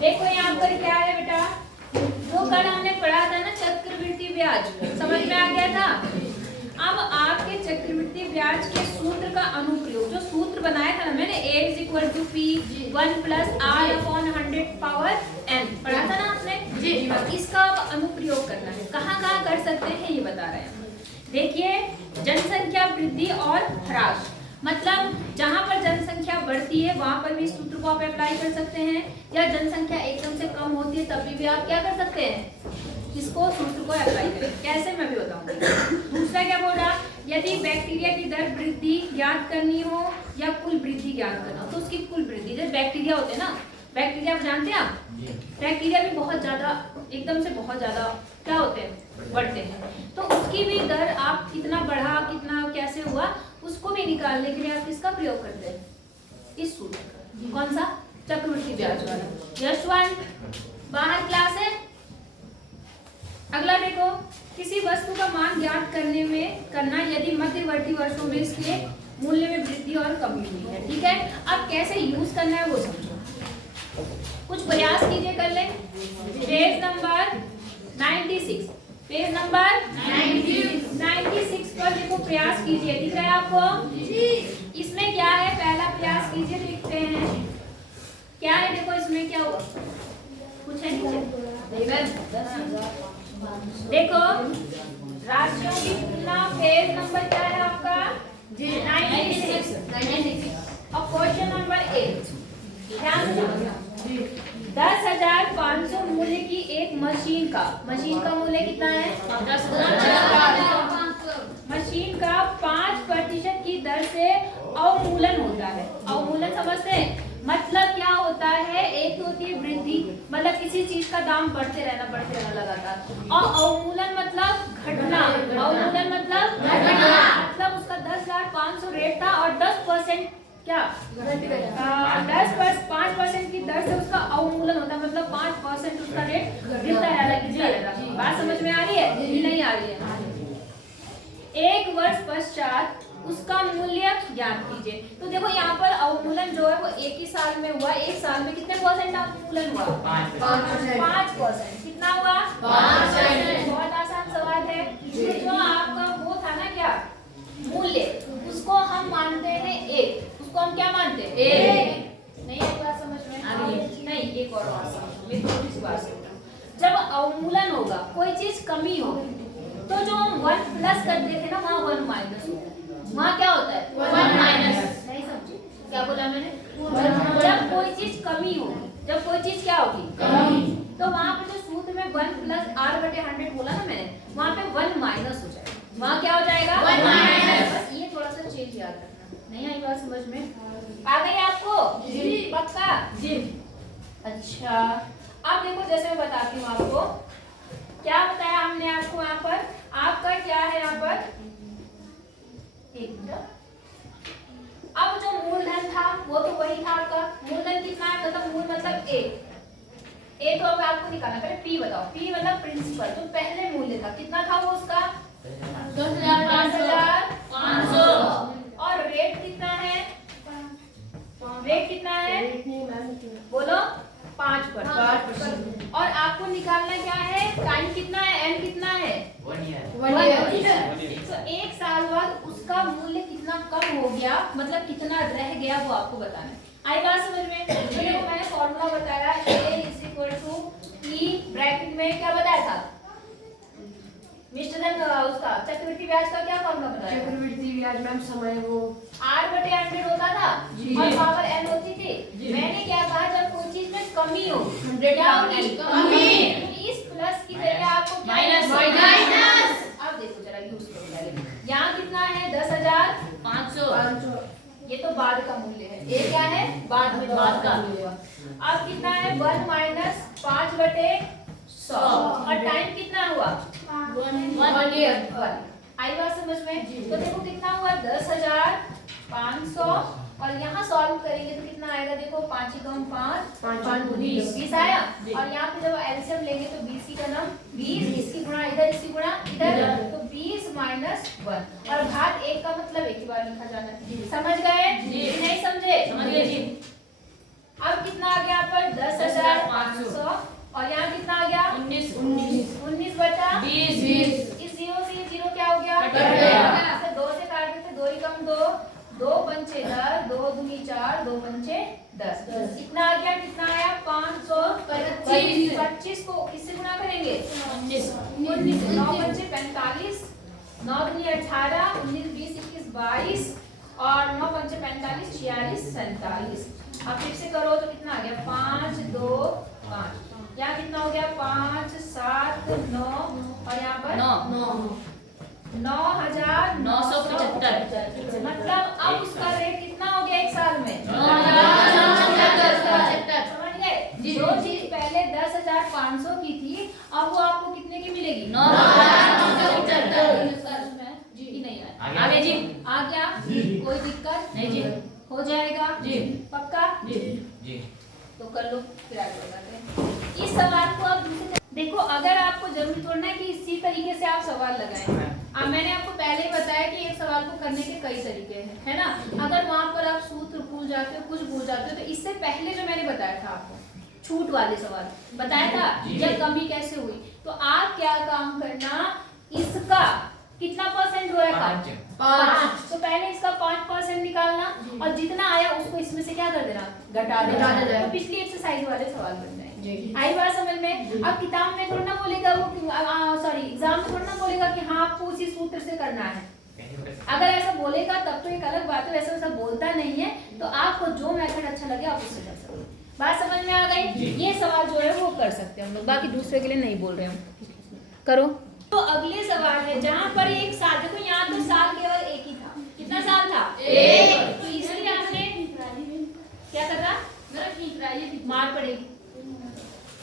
देखो यहाँ पर क्या है बेटा, जो कल हमने पढ़ा था ना चक्रवृद्धि ब्याज, समझ में आ गया था। अब आपके चक्रवृद्धि ब्याज के सूत्र का अनुप्रयोग, जो सूत्र बनाया था ना मैंने, a = p 1 + r/100 n, पढ़ा था ना आपने जी। अब इसका अनुप्रयोग करना है, कहाँ कहाँ कर सकते हैं ये बता रहे हैं। देखिए, जनसंख्या वृद्धि और ह्रास, मतलब जहां पर जनसंख्या बढ़ती है वहां पर भी इस सूत्र को आप अप्लाई कर सकते हैं, या जनसंख्या एकदम से कम होती है तभी भी आप क्या कर सकते हैं, इसको सूत्र को अप्लाई करें। कैसे मैं भी बताऊंगी। दूसरा क्या बोल रहा, यदि बैक्टीरिया की दर वृद्धि ज्ञात करनी हो या कुल वृद्धि ज्ञात करना हो, तो उसकी कुल वृद्धि, जैसे बैक्टीरिया होते हैं ना, बैक्टीरिया आप जानते हैं आप, बैक्टीरिया भी बहुत ज्यादा एकदम से बहुत ज्यादा क्या होते हैं, बढ़ते हैं, तो उसकी भी दर आप कितना बढ़ा, कितना कैसे हुआ, उसको भी निकालने के लिए आप किसका प्रयोग करते हैं, इस सूत्र का। कौन सा, चक्रवृद्धि ब्याज वाला। यशवंत बाहर क्लास है। अगला देखो, किसी वस्तु का मान ज्ञात करना यदि मध्यवर्ती वर्षों में इसके मूल्य में वृद्धि और कमी हुई है। ठीक है, अब कैसे यूज करना है वो समझो, कुछ प्रयास कीजिए, कर ले। पेज नंबर 96, पेज नंबर 96 पर देखो, प्रयास कीजिए, दिख रहा है आपको जी। इसमें क्या है, पहला प्रयास कीजिए, देखते हैं क्या है। देखो इसमें क्या हुआ, कुछ है नीचे, देखो राशियों की तुलना, पेज नंबर क्या है आपका जी, 96। और क्वेश्चन नंबर 1, ध्यान से 10,500 मूल्य की एक मशीन का मूल्य कितना है, 10,000। मशीन का 5% की दर से अवमूलन होता है। अवमूलन समझते हैं, मतलब क्या होता है, एक होती है वृद्धि, मतलब किसी चीज का दाम बढ़ते रहना लगातार, और अवमूलन मतलब घटना। अवमूलन मतलब घटना, मतलब उसका 10,500 रेट था और 10% क्या 5% की दर से उसका अवमूलन होता है, मतलब 5% उसका रेट गिरता रहेगा। बात समझ में आ रही है, नहीं आ रही है। एक वर्ष पश्चात उसका मूल्य ज्ञात कीजिए। तो देखो यहाँ पर अवमूलन जो है वो एक ही साल में हुआ, एक साल में कितने % अवमूलन हुआ, 5%। कितना हुआ, 5%। बहुत आसान सवाल है। जो आपका वो था ना क्या मूल्य, उसको हम मानते हैं 1, उसको हम क्या मानते हैं 1। नहीं एक बात समझ में आ रही है, नहीं एक और बात समझो, मैं थोड़ी सी बात समझो। जब अवमूलन होगा, कोई चीज कमी होगी, तो जो हम 1 प्लस करते थे ना, वहाँ 1 माइनस होता है। वहाँ क्या होता है 1 माइनस, नहीं समझे क्या बोला मैंने। जब कोई चीज कमी होगी, जब कोई चीज क्या होगी कमी, तो वहाँ पे जो सूत्र में 1 + r/100 बोला ना मैंने, वहाँ पे 1 माइनस हो जाएगा। वहाँ क्या हो जाएगा 1 माइनस। बस ये थोड़ा सा चेंज याद रखना, नहीं आई बात समझ में आ गई आपको जी, पक्का जी। अच्छा अब देखो, जैसे मैं बताती हूँ आपको, क्या बताया हमने आपको, यहाँ पर आपका क्या है, यहाँ पर अब जो मूलधन था वो तो वही था आपका। मूलधन कितना है, मतलब मूल मतलब ए तो अब आपको निकालना, पहले पी बताओ। पी मतलब प्रिंसिपल, जो पहले मूल्य था कितना था वो उसका 10,500। और रेट कितना है, रेट कितना है बोलो 5%। और आपको निकालना क्या है, टाइम कितना है, एन कितना है 1 ईयर। तो एक साल बाद उसका मूल्य कितना कम हो गया, मतलब कितना रह गया, वो आपको बताना है। आई बात समझ में। तो देखो मैंने फॉर्मूला बताया, A = E ब्रैकेट में क्या बताया था मिस्टर उसका चक्रवृद्धि ब्याज का क्या फॉर्मूला बताया, चक्रवृद्धि ब्याज मैम समय वो r/100 होता था और पावर n होती थी। मैंने क्या कहा, जब कोई चीज में कमी हो, 100 क्या होगी कमी, तो इस प्लस की जगह आपको माइनस। अब देखो जरा यूज करो पहले, यहाँ कितना है 10,500, ये तो बाद का मूल्य है, ये क्या है बाद का मूल्य। अब कितना है 1 - 5/100, और टाइम कितना हुआ 1 ईयर। आई बात समझ में। तो देखो कितना हुआ 10,500, और यहाँ सॉल्व करेंगे तो कितना आएगा, देखो 5 × 5 20 आया। और यहाँ पे जब एलसीएम लेंगे तो 20 का नाम 20, इसकी गुणा इधर, इसकी गुणा इधर, तो 20 - 1। और घात 1 का मतलब एक ही बार लिखा जाना है। समझ गए जी, नहीं समझे, समझ गए जी। अब कितना आ गया यहाँ पर 10,500 19 से 9 बच्चे 45, 9 दूनी 18, 19 20 21 22 और 9 पंचे 45 46 47। अब फिर से करो तो कितना आ गया 5 2 5। यहाँ कितना हो गया 5 7 9 और यहाँ पर 9,975। मतलब अब उसका रेट कितना हो गया एक साल में 9,975। समझ गए? जो चीज पहले 10,500 की थी अब वो आपको कितने की मिलेगी 9,975। जी नहीं आगे जी आ गया कोई दिक्कत नहीं जी हो जाएगा जी पक्का जी तो कर लो फिर आगे बढ़ाते हैं। इस सवाल को आप दूसरे देखो अगर आपको जरूरी थोड़ा ना कि इसी तरीके से आप सवाल लगाएं। मैंने आपको पहले ही बताया कि एक सवाल को करने के कई तरीके हैं है ना। अगर वहां पर आप सूत्र भूल जाते हो कुछ भूल जाते हो तो इससे पहले जो मैंने बताया था आपको छूट वाले सवाल बताया था या कमी कैसे हुई तो आप क्या काम करना इसका कितना परसेंट हुआ है 5 तो पहले इसका 5% निकालना और जितना आया उसको इसमें से क्या कर देना घटा देना तो पिछली एक्सरसाइज वाले सवाल बन जाएंगे। आई बात समझ में। अब किताब में थोड़ा ना बोलेगा वो सॉरी एग्जाम में थोड़ा ना बोलेगा कि हाँ आपको उसी सूत्र से करना है। अगर ऐसा बोलेगा तब तो एक अलग बात है वैसा वैसा बोलता नहीं है तो आपको जो मेथड अच्छा लगे आप उससे कर सकते हो। बात समझ में आ गई। ये सवाल जो है वो कर सकते हैं हम लोग बाकी दूसरे के लिए नहीं बोल रहे हम करो। तो अगले सवाल है जहाँ पर एक साल देखो यहाँ तो साल केवल एक ही था। कितना साल था एक तो इसलिए हमने क्या करा मार पड़ेगी।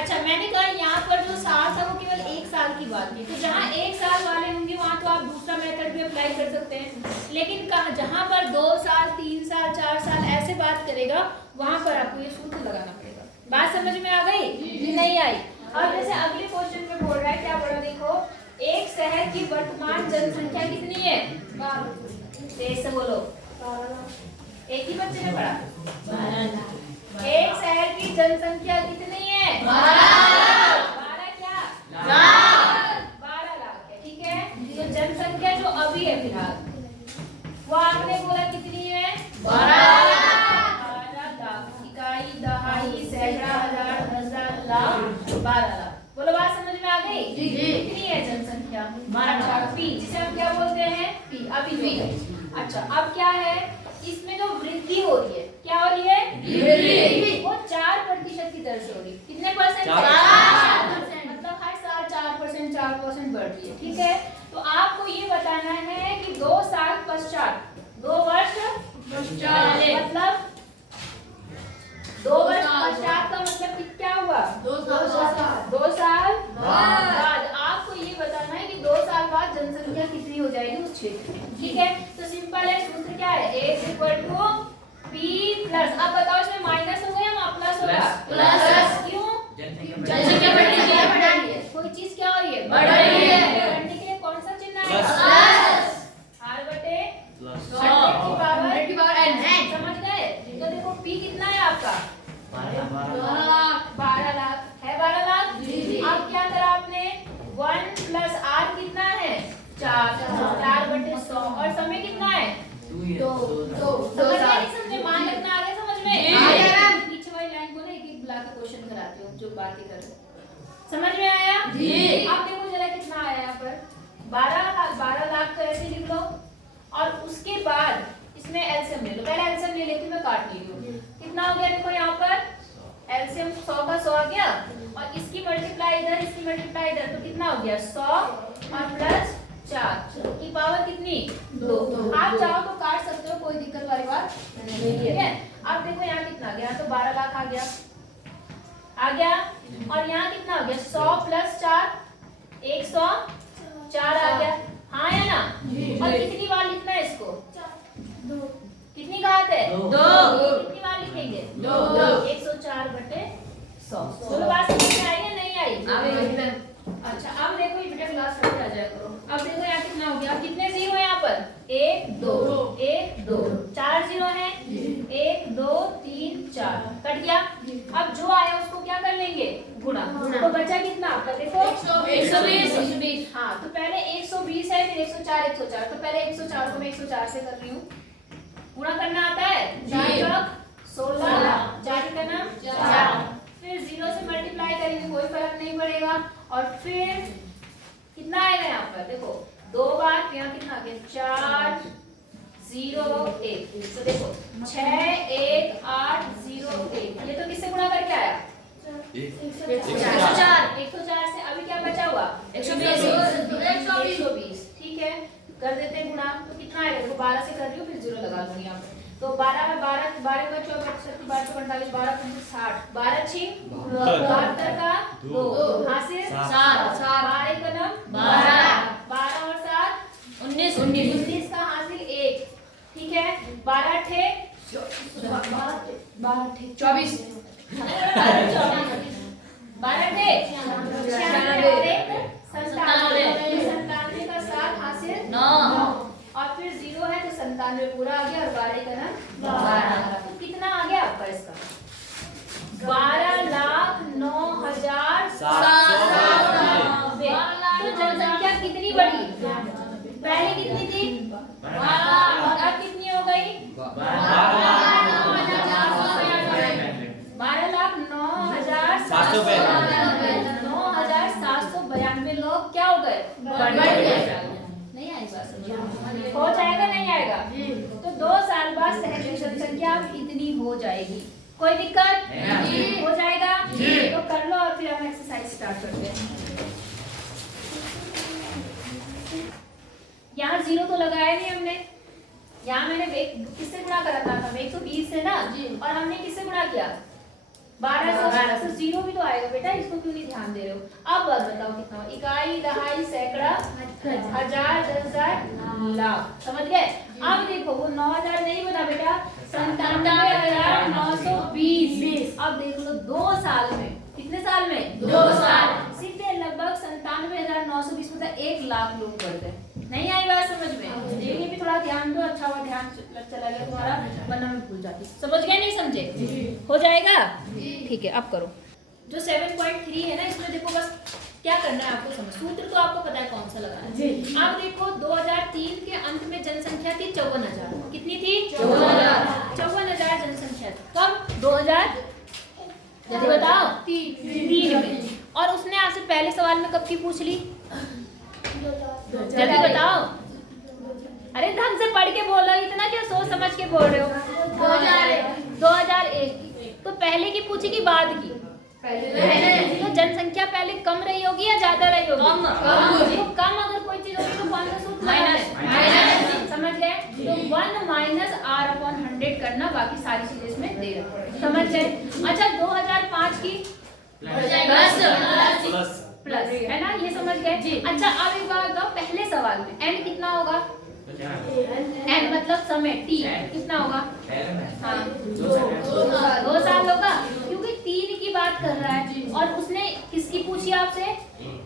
अच्छा मैंने कहा यहाँ पर जो साल था वो केवल एक साल की बात थी तो जहाँ एक साल वाले होंगे वहाँ तो आप दूसरा मेथड भी अप्लाई कर सकते हैं लेकिन जहाँ पर 2 साल 3 साल 4 साल ऐसे बात करेगा वहाँ पर आपको ये सूत्र लगाना पड़ेगा। बात समझ में आ गई नहीं आई। अब जैसे अगले क्वेश्चन में बोल रहा है क्या बोला देखो एक शहर की वर्तमान जनसंख्या कितनी है तेज से बोलो एक ही बच्चे ने पढ़ा। एक शहर की जनसंख्या कितनी है 12 क्या 12 लाख है। ठीक है तो जनसंख्या जो अभी है फिलहाल वो आपने बोला कितनी है 12 लाख। इकाई दहाई सैकड़ा हजार लाख 12 लाख। बोलो बात समझ में आ गई कितनी है जनसंख्या 12 पी जिसे हम क्या बोलते हैं पी अभी पी। अच्छा अब क्या है इसमें जो वृद्धि हो रही है क्या हो रही है वो 4% की दर से हो रही है। कितने परसेंट 4% मतलब हर साल 4% बढ़ रही है। ठीक है तो आपको ये बताना है कि 2 साल पश्चात 2 वर्ष मतलब 2 वर्ष पश्चात का मतलब क्या हुआ 2 साल बाद आपको ये बताना है कि 2 साल बाद जनसंख्या कितनी हो जाएगी उस क्षेत्र में। ठीक है तो सिंपल है सूत्र क्या है A P प्लस। अब बताओ इसमें माइनस होगा या प्लस होगा प्लस क्यों जनसंख्या बढ़ रही है कोई चीज क्या हो रही है बढ़ रही है बढ़ने के लिए कौन सा चिन्ह है प्लस r बटे 100 की पावर n। समझ गए। तो देखो P कितना है आपका 12 लाख है 12 लाख। अब क्या करा आपने 1 प्लस r कितना है 4 बटे 100 और समय कितना है 2 समझे मान रखना आ गया समझ में। पीछे वाली लाइन को ना एक एक बुला कर क्वेश्चन कराती हूँ जो बातें कर रहे समझ में आया जी। अब देखो जरा कितना आया यहाँ पर 12 लाख तो ऐसे लिख लो और उसके बाद इसमें एलसीएम ले लो। पहले एलसीएम ले लेती हूँ मैं काट ली हूँ कितना हो गया देखो यहाँ पर एलसीएम 100 का 100 आ गया और इसकी मल्टीप्लाई इधर इसकी मल्टीप्लाई इधर तो कितना हो गया 100 और प्लस 4 की पावर कितनी 2। आप चाहो तो काट सकते हो कोई दिक्कत वाली बात नहीं है। ठीक है अब देखो यहाँ कितना गया तो 12 लाख आ गया और यहाँ कितना हो गया 100 प्लस 4 104 आ गया हाँ या ना। और कितनी बार लिखना है इसको 2 कितनी बात है 2 कितनी बार लिखेंगे 2 104 बटे 100। बोलो बात समझ में आई या नहीं आई। अच्छा अब देखो ये बेटा क्लास करके आ जाया करो। अब देखो यहाँ कितना हो गया कितने जीरो है यहाँ पर 1 2 1 2 4 जीरो है 1 2 3 4 कट गया। अब जो आया उसको क्या कर लेंगे गुणा तो बचा कितना आपका देखो 120। हाँ तो पहले 120 है फिर 104 104 तो पहले 104 को मैं 104 से कर रही हूँ। गुणा करना आता है 4 16 4 का नाम 4 फिर 0 से मल्टीप्लाई करेंगे कोई फर्क नहीं पड़ेगा और फिर कितना आएगा यहाँ पर देखो 2 बार यहाँ कितना आ गया 4 0 1। तो देखो 6 1 8 0 1 ये तो किससे गुणा करके आया 104 से। अभी क्या बचा हुआ 120। ठीक है कर देते हैं गुणा तो कितना आएगा देखो 12 से कर रही हूँ फिर 0 लगा दूंगी यहाँ पे। तो 12 में 12 12 का 24 12 45 12 60 12 6 72 का 2 हासिल 7 12 का नाम 12 और 7 19 का हासिल 1। ठीक है 12 अठे 24 12 अठे 97 का 7 हासिल 9 और फिर 0 है तो 97 पूरा आ गया और 12 का नाम 12। तो कितना आ गया आपका इसका 12,09,790। तो जनसंख्या कितनी बढ़ी पहले कितनी थी और अब कितनी हो गई 12,09,792 लोग क्या हो गए बढ़ गए। नहीं आई बात समझ हो जाएगा नहीं आएगा तो 2 साल बाद सहज जनसंख्या इतनी हो जाएगी। कोई दिक्कत हो जाएगा तो कर लो और फिर हम एक्सरसाइज स्टार्ट करते हैं। यहाँ 0 तो लगाया नहीं हमने। यहाँ मैंने किससे गुणा करा था 120 से ना और हमने किससे गुणा किया 12 से। 0 भी तो आएगा बेटा इसको क्यों नहीं ध्यान दे रहे हो। अब बताओ कितना इकाई दहाई सैकड़ा हजार 10,000 लाख समझ गए। अब देखो वो 9,000 नहीं बना बेटा 97,920। अब देख लो 2 साल में कितने साल में 2 साल सीधे लगभग 97,920 मतलब 1 लाख लोग बढ़ गए। नहीं आई बात समझ में ये भी थोड़ा ध्यान दो। अच्छा हुआ ध्यान चला गया तुम्हारा वरना मैं भूल जाती। समझ गए नहीं समझे हो जाएगा ठीक है। अब करो जो 7.3 है ना इसमें देखो बस क्या करना है आपको समझ। सूत्र तो आपको पता है कौन सा लगाना है। अब देखो 2003 के अंत में जनसंख्या थी 54,000। कितनी थी 54,000 जनसंख्या थी। कब 2000 जल्दी बताओ 3 में। और उसने आपसे पहले सवाल में कब की पूछ ली जल्दी बताओ। अरे ढंग से पढ़ के बोलो इतना क्या सोच समझ के बोल रहे हो। 2001 की तो पहले की पूछी कि बाद की तो जनसंख्या पहले कम रही होगी या ज्यादा रही होगी तो कम अगर कोई चीज होगी तो कौन सा सूत्र माइनस समझ गए। तो 1 माइनस R/100 करना बाकी सारी चीजें इसमें दे रखो समझ गए। अच्छा 2005 की प्लस है ना ये समझ गए। अच्छा अब एक बात बताओ पहले सवाल में n कितना होगा n मतलब समय t कितना होगा 2 साल होगा क्योंकि 3 की बात कर रहा है और उसने किसकी पूछी आपसे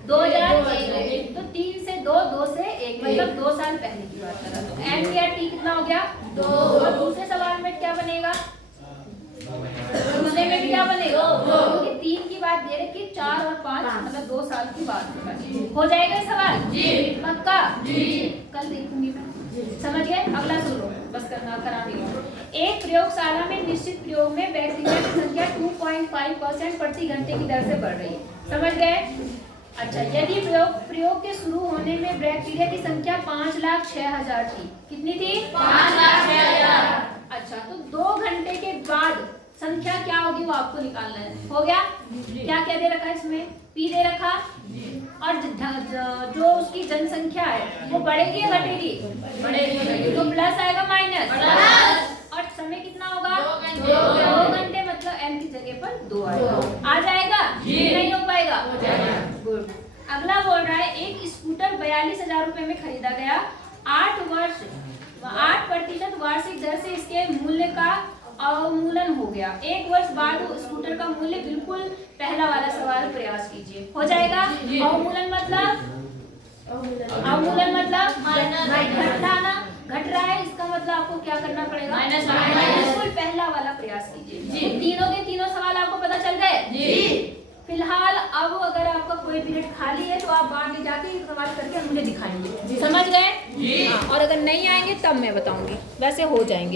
2001 तो 3 से 2 2 से 1 मतलब 2 साल पहले की बात कर रहा है। तो n या t कितना हो गया 2 और दूसरे सवाल में क्या बनेगा दूसरे में भी क्या बनेगा क्योंकि 3 की बात दे रखी 4 और 5 मतलब 2 साल की बात हो जाएगा सवाल पक्का कल देखूंगी मैं समझ गए। अगला सुनो बस करा दी। एक प्रयोगशाला में निश्चित प्रयोग में बैक्टीरिया की संख्या 2.5% प्रति घंटे की दर से बढ़ रही है समझ गए। अच्छा यदि प्रयोग के शुरू होने में बैक्टीरिया की संख्या 5,06,000 थी कितनी थी 5,06,000। अच्छा तो 2 घंटे के बाद संख्या क्या होगी वो आपको निकालना है। हो गया क्या क्या दे रखा है इसमें p दे रखा और जो उसकी जनसंख्या है वो बढ़ेगी या घटेगी बढ़ेगी तो प्लस आएगा माइनस और समय कितना होगा 2 घंटे मतलब n की जगह पर 2 आएगा आ जाएगा नहीं हो पाएगा गुड। अगला बोल रहा है एक स्कूटर 42,000 रुपए में खरीदा गया 8% वार्षिक दर से इसके मूल्य का अवमूलन हो गया। 1 वर्ष बाद स्कूटर का मूल्य बिल्कुल पहला वाला सवाल प्रयास कीजिए हो जाएगा। अवमूलन मतलब घट रहा है इसका मतलब आपको क्या करना पड़ेगा बिल्कुल पहला वाला प्रयास कीजिए। तीनों के तीनों सवाल आपको पता चल गए फिलहाल। अब अगर आपका कोई पीरियड खाली है तो आप आगे जाके सवाल करके मुझे दिखाएंगे समझ गए और अगर नहीं आएंगे तब मैं बताऊंगी वैसे हो जाएंगे।